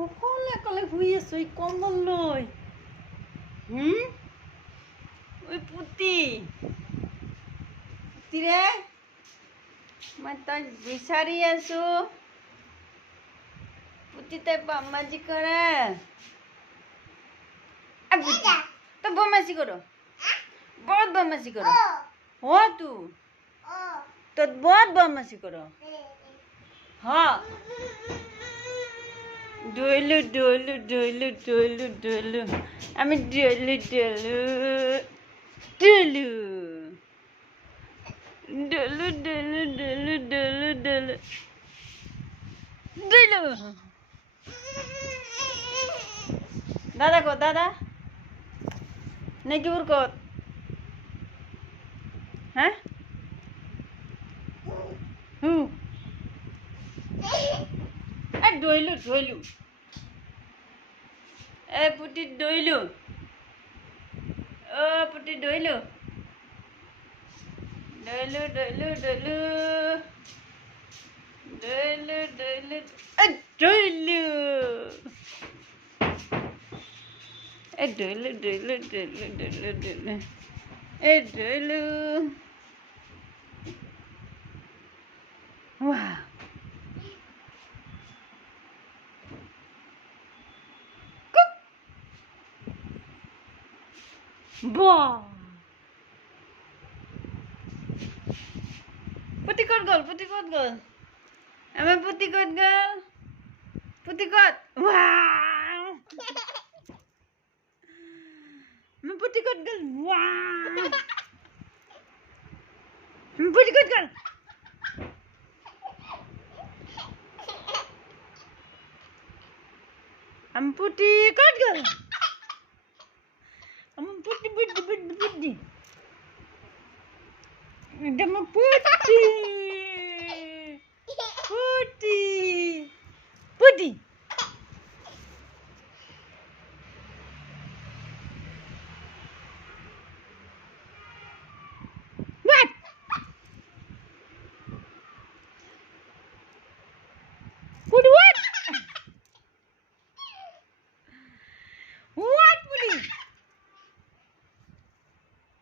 সকলে অকলে শুই আছো এই কম্বল লৈ ওই পুতি পুতিৰে মই তাই বিচাৰি আছো পুতি তাই বাম্মাজি কৰে তো বদমাশি করো बहुत बदमाशी करो हो तू तो बहुत बदमाशी करो हाँ डोलू डोलू डोलू डोलू डोलू আমি डोलू डोलू डोलू डोलू डोलू डोलू डोलू डोलू डोलू दादा को दादा नहीं को হ্যাঁ ডইলু ডইলু এ পুটি ডইলু ও পুটি ডইলু ডইলু ডইলু ডইলু ডইলু ডইলু ডইলু এ ডইলু ডইলু ডইলু ডইলু ডইলু এ ডইলু wow Bah. Putikot gol, putikot gol. Ame putikot gol. Putikot. Wow. Ame putikot gol. Wow. Ame putikot gol. Ame putikot gol. Putih, putih, putih, putih. Udah mau putih.